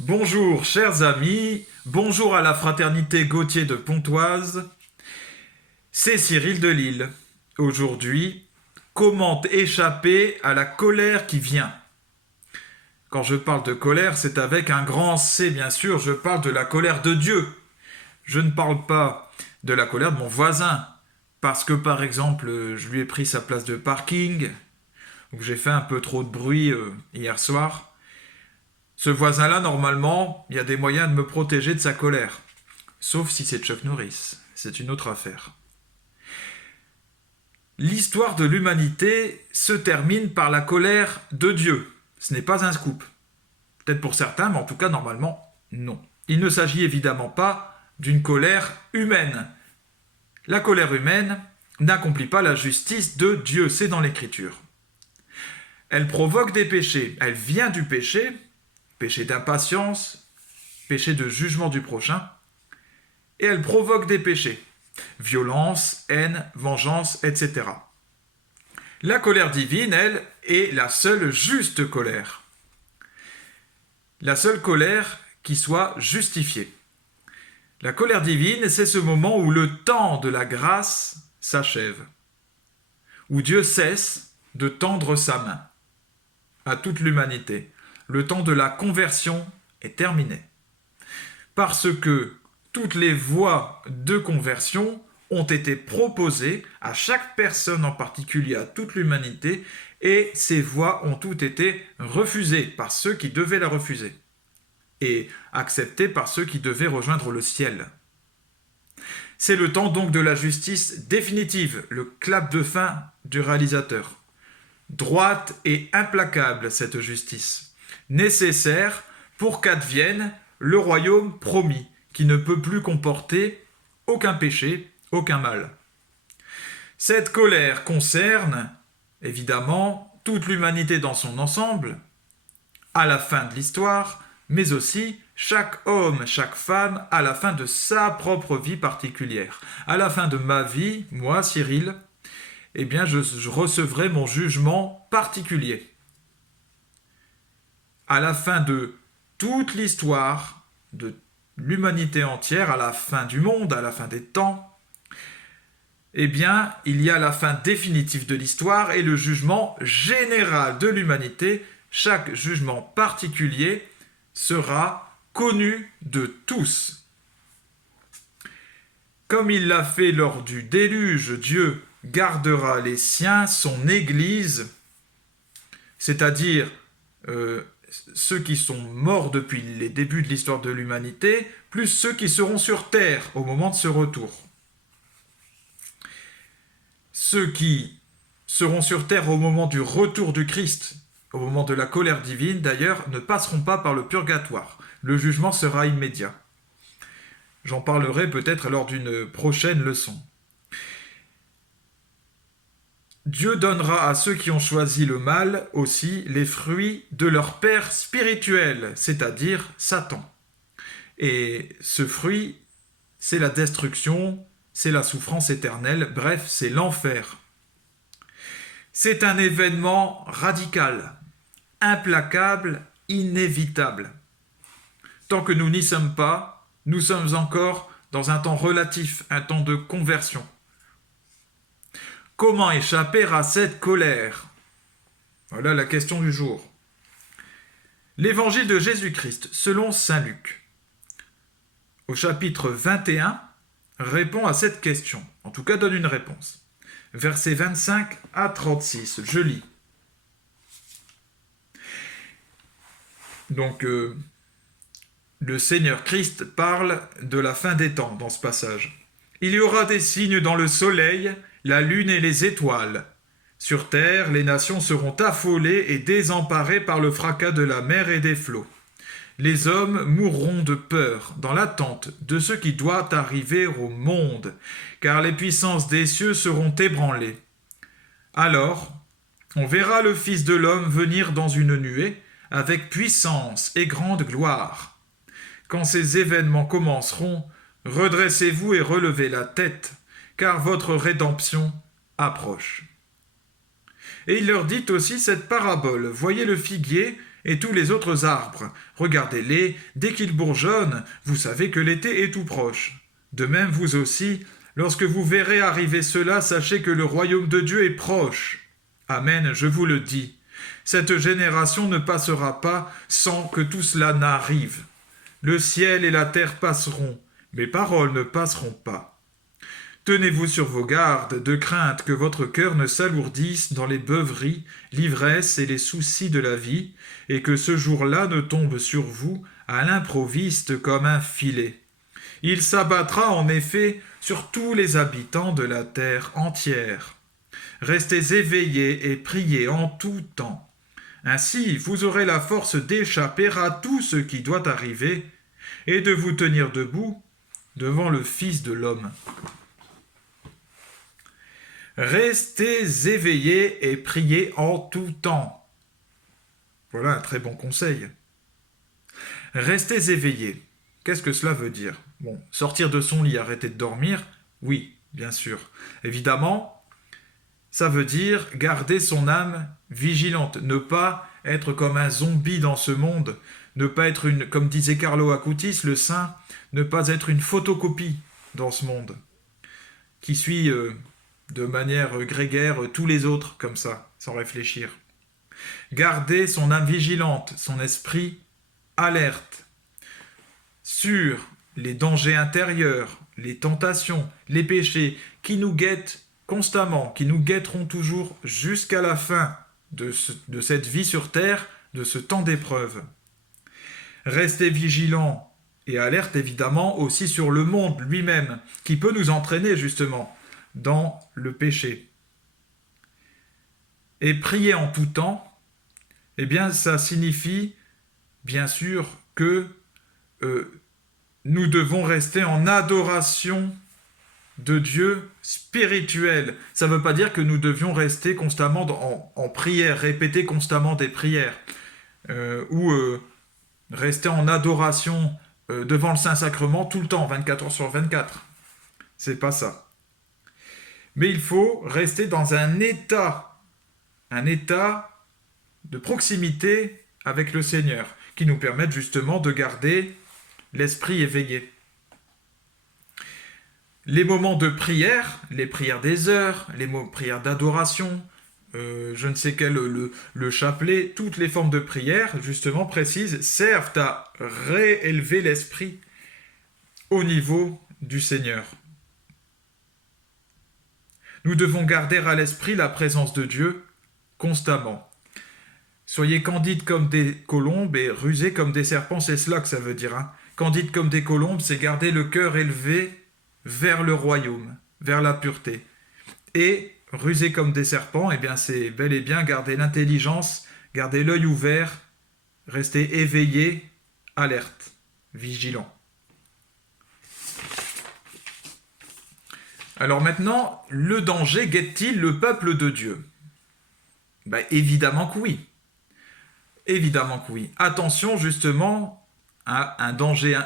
Bonjour chers amis, bonjour à la fraternité Gauthier de Pontoise, c'est Cyril de Lille. Aujourd'hui, comment échapper à la colère qui vient? Quand je parle de colère, c'est avec un grand C bien sûr, je parle de la colère de Dieu. Je ne parle pas de la colère de mon voisin, parce que par exemple, je lui ai pris sa place de parking, ou que j'ai fait un peu trop de bruit hier soir. Ce voisin-là, normalement, il y a des moyens de me protéger de sa colère. Sauf si c'est Chuck Norris. C'est une autre affaire. L'histoire de l'humanité se termine par la colère de Dieu. Ce n'est pas un scoop. Peut-être pour certains, mais en tout cas, normalement, non. Il ne s'agit évidemment pas d'une colère humaine. La colère humaine n'accomplit pas la justice de Dieu, c'est dans l'Écriture. Elle provoque des péchés. Elle vient du péché, péché d'impatience, péché de jugement du prochain, et elle provoque des péchés, violence, haine, vengeance, etc. La colère divine, elle, est la seule juste colère. La seule colère qui soit justifiée. La colère divine, c'est ce moment où le temps de la grâce s'achève, où Dieu cesse de tendre sa main à toute l'humanité. Le temps de la conversion est terminé. Parce que toutes les voies de conversion ont été proposées à chaque personne en particulier, à toute l'humanité, et ces voies ont toutes été refusées par ceux qui devaient la refuser, et acceptées par ceux qui devaient rejoindre le ciel. C'est le temps donc de la justice définitive, le clap de fin du réalisateur. Droite et implacable cette justice, nécessaire pour qu'advienne le royaume promis, qui ne peut plus comporter aucun péché, aucun mal. Cette colère concerne, évidemment, toute l'humanité dans son ensemble, à la fin de l'histoire, mais aussi chaque homme, chaque femme, à la fin de sa propre vie particulière. À la fin de ma vie, moi, Cyril, eh bien, je recevrai mon jugement particulier. À la fin de toute l'histoire, de l'humanité entière, à la fin du monde, à la fin des temps, eh bien, il y a la fin définitive de l'histoire et le jugement général de l'humanité. Chaque jugement particulier sera connu de tous. Comme il l'a fait lors du déluge, Dieu gardera les siens, son Église, c'est-à-dire ceux qui sont morts depuis les débuts de l'histoire de l'humanité, plus ceux qui seront sur terre au moment de ce retour. Ceux qui seront sur terre au moment du retour du Christ, au moment de la colère divine d'ailleurs, ne passeront pas par le purgatoire. Le jugement sera immédiat. J'en parlerai peut-être lors d'une prochaine leçon. Dieu donnera à ceux qui ont choisi le mal aussi les fruits de leur père spirituel, c'est-à-dire Satan. Et ce fruit, c'est la destruction, c'est la souffrance éternelle, bref, c'est l'enfer. C'est un événement radical, implacable, inévitable. Tant que nous n'y sommes pas, nous sommes encore dans un temps relatif, un temps de conversion. Comment échapper à cette colère? Voilà la question du jour. L'évangile de Jésus-Christ, selon saint Luc, au chapitre 21, répond à cette question. En tout cas, donne une réponse. Versets 25 à 36, je lis. Donc, le Seigneur Christ parle de la fin des temps dans ce passage. Il y aura des signes dans le soleil, la lune et les étoiles. Sur terre, les nations seront affolées et désemparées par le fracas de la mer et des flots. Les hommes mourront de peur dans l'attente de ce qui doit arriver au monde, car les puissances des cieux seront ébranlées. Alors, on verra le Fils de l'homme venir dans une nuée, avec puissance et grande gloire. Quand ces événements commenceront, redressez-vous et relevez la tête, car votre rédemption approche. Et il leur dit aussi cette parabole. Voyez le figuier Et tous les autres arbres, regardez-les, dès qu'ils bourgeonnent, vous savez que l'été est tout proche. De même, vous aussi, lorsque vous verrez arriver cela, sachez que le royaume de Dieu est proche. Amen, je vous le dis. Cette génération ne passera pas sans que tout cela n'arrive. Le ciel et la terre passeront, mes paroles ne passeront pas. Tenez-vous sur vos gardes, de crainte que votre cœur ne s'alourdisse dans les beuveries, l'ivresse et les soucis de la vie, et que ce jour-là ne tombe sur vous à l'improviste comme un filet. Il s'abattra en effet sur tous les habitants de la terre entière. Restez éveillés et priez en tout temps. Ainsi, vous aurez la force d'échapper à tout ce qui doit arriver et de vous tenir debout devant le Fils de l'homme. Restez éveillés et priez en tout temps. Voilà un très bon conseil. Restez éveillés. Qu'est-ce que cela veut dire? Bon, sortir de son lit, arrêter de dormir, oui, bien sûr. Évidemment, ça veut dire garder son âme vigilante, ne pas être comme un zombie dans ce monde, ne pas être comme disait Carlo Acutis, le saint, ne pas être une photocopie dans ce monde, qui suit de manière grégaire tous les autres comme ça, sans réfléchir. Garder son âme vigilante, son esprit alerte sur les dangers intérieurs, les tentations, les péchés qui nous guettent constamment, qui nous guetteront toujours jusqu'à la fin de cette vie sur terre, de ce temps d'épreuve. Restez vigilants et alerte évidemment aussi sur le monde lui-même, qui peut nous entraîner justement dans le péché. Et prier en tout temps, eh bien ça signifie bien sûr que nous devons rester en adoration de Dieu spirituel. Ça ne veut pas dire que nous devions rester constamment en prière, répéter constamment des prières, ou rester en adoration devant le Saint-Sacrement tout le temps, 24 heures sur 24. C'est pas ça. Mais il faut rester dans un état de proximité avec le Seigneur, qui nous permette justement de garder l'esprit éveillé. Les moments de prière, les prières des heures, les prières d'adoration, je ne sais quel, le chapelet, toutes les formes de prière, justement précises, servent à réélever l'esprit au niveau du Seigneur. Nous devons garder à l'esprit la présence de Dieu constamment. Soyez candides comme des colombes et rusés comme des serpents, c'est cela que ça veut dire. Candides comme des colombes, c'est garder le cœur élevé vers le royaume, vers la pureté. Et rusés comme des serpents, eh bien c'est bel et bien garder l'intelligence, garder l'œil ouvert, rester éveillé, alerte, vigilant. Alors maintenant, le danger guette-t-il le peuple de Dieu? Évidemment que oui. Évidemment que oui. Attention justement à un danger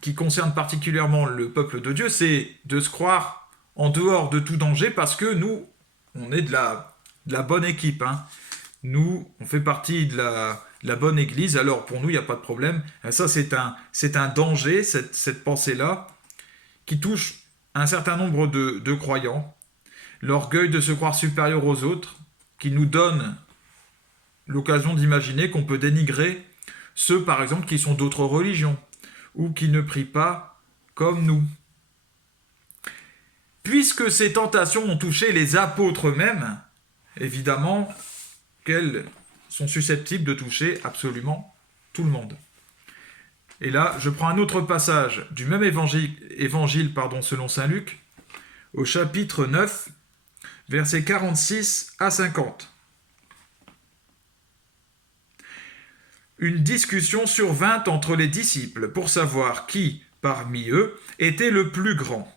qui concerne particulièrement le peuple de Dieu, c'est de se croire en dehors de tout danger parce que nous, on est de la bonne équipe. Nous, on fait partie de la bonne église, alors pour nous, il n'y a pas de problème. Et ça, c'est un danger, cette pensée-là, qui touche un certain nombre de croyants. L'orgueil de se croire supérieur aux autres, qui nous donne l'occasion d'imaginer qu'on peut dénigrer ceux, par exemple, qui sont d'autres religions, ou qui ne prient pas comme nous. Puisque ces tentations ont touché les apôtres eux-mêmes, évidemment qu'elles sont susceptibles de toucher absolument tout le monde. Et là, je prends un autre passage du même évangile selon saint Luc, au chapitre 9, versets 46 à 50. Une discussion survint entre les disciples pour savoir qui, parmi eux, était le plus grand.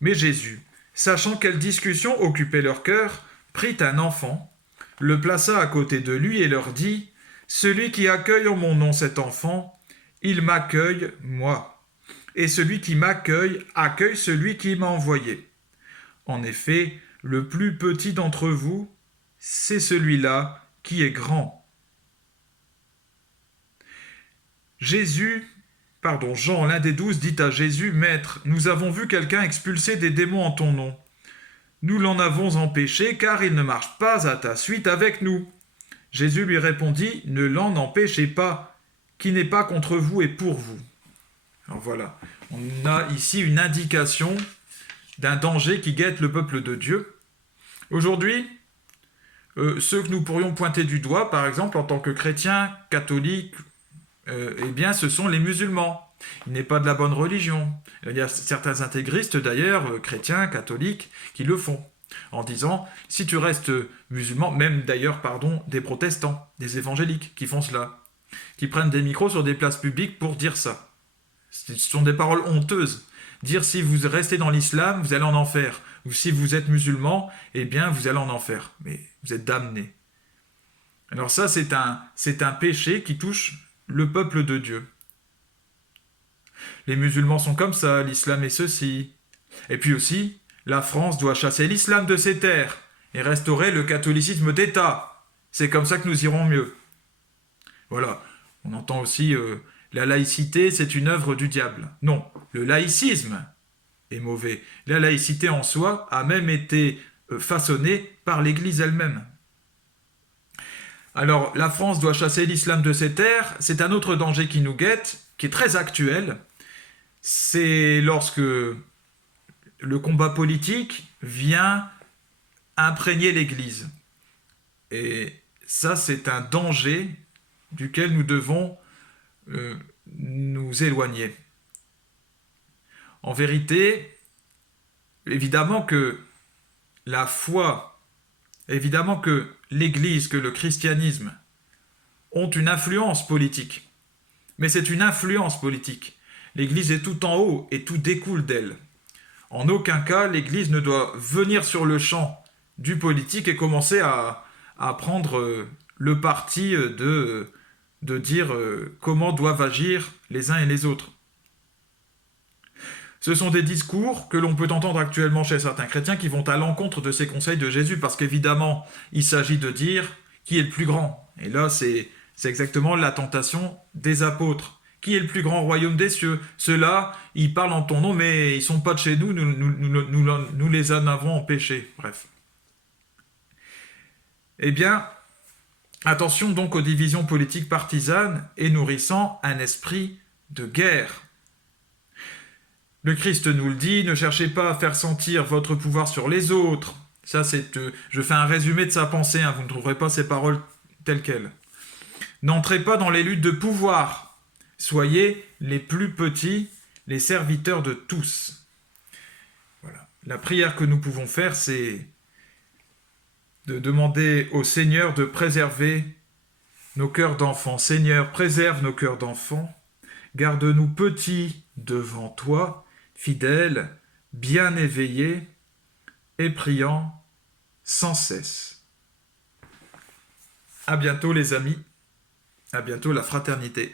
Mais Jésus, sachant quelle discussion occupait leur cœur, prit un enfant, le plaça à côté de lui et leur dit « Celui qui accueille en mon nom cet enfant, il m'accueille, moi. Et celui qui m'accueille, accueille celui qui m'a envoyé. En effet, le plus petit d'entre vous, c'est celui-là qui est grand. » Jean, l'un des 12, dit à Jésus, Maître, nous avons vu quelqu'un expulser des démons en ton nom. Nous l'en avons empêché, car il ne marche pas à ta suite avec nous. Jésus lui répondit, Ne l'en empêchez pas, qui n'est pas contre vous et pour vous. Alors voilà, on a ici une indication d'un danger qui guette le peuple de Dieu. Aujourd'hui, ceux que nous pourrions pointer du doigt, par exemple, en tant que chrétiens, catholiques, eh bien, ce sont les musulmans. Il n'est pas de la bonne religion. Il y a certains intégristes, d'ailleurs, chrétiens, catholiques, qui le font, en disant, si tu restes musulman, même d'ailleurs, des protestants, des évangéliques, qui font cela, qui prennent des micros sur des places publiques pour dire ça. Ce sont des paroles honteuses. Dire si vous restez dans l'islam, vous allez en enfer. Ou si vous êtes musulman, eh bien, vous allez en enfer. Mais vous êtes damnés. Alors ça, c'est un péché qui touche le peuple de Dieu. Les musulmans sont comme ça, l'islam est ceci. Et puis aussi, la France doit chasser l'islam de ses terres et restaurer le catholicisme d'État. C'est comme ça que nous irons mieux. Voilà, on entend aussi la laïcité, c'est une œuvre du diable. Non, le laïcisme est mauvais. La laïcité en soi a même été façonnée par l'Église elle-même. Alors, la France doit chasser l'islam de ses terres, c'est un autre danger qui nous guette, qui est très actuel. C'est lorsque le combat politique vient imprégner l'Église. Et ça, c'est un danger duquel nous devons nous éloigner. En vérité, évidemment que la foi, évidemment que l'Église, que le christianisme ont une influence politique. Mais c'est une influence politique. L'Église est tout en haut et tout découle d'elle. En aucun cas, l'Église ne doit venir sur le champ du politique et commencer à prendre le parti de dire comment doivent agir les uns et les autres. Ce sont des discours que l'on peut entendre actuellement chez certains chrétiens qui vont à l'encontre de ces conseils de Jésus, parce qu'évidemment, il s'agit de dire qui est le plus grand. Et là, c'est exactement la tentation des apôtres. Qui est le plus grand royaume des cieux? Ceux-là, ils parlent en ton nom, mais ils ne sont pas de chez nous, nous les en avons empêchés. Bref. Eh bien, attention donc aux divisions politiques partisanes et nourrissant un esprit de guerre. Le Christ nous le dit, ne cherchez pas à faire sentir votre pouvoir sur les autres. Ça, je fais un résumé de sa pensée, vous ne trouverez pas ces paroles telles quelles. N'entrez pas dans les luttes de pouvoir. Soyez les plus petits, les serviteurs de tous. Voilà. La prière que nous pouvons faire, c'est de demander au Seigneur de préserver nos cœurs d'enfants. Seigneur, préserve nos cœurs d'enfants. Garde-nous petits devant toi, fidèles, bien éveillés et priant sans cesse. À bientôt les amis, à bientôt la fraternité.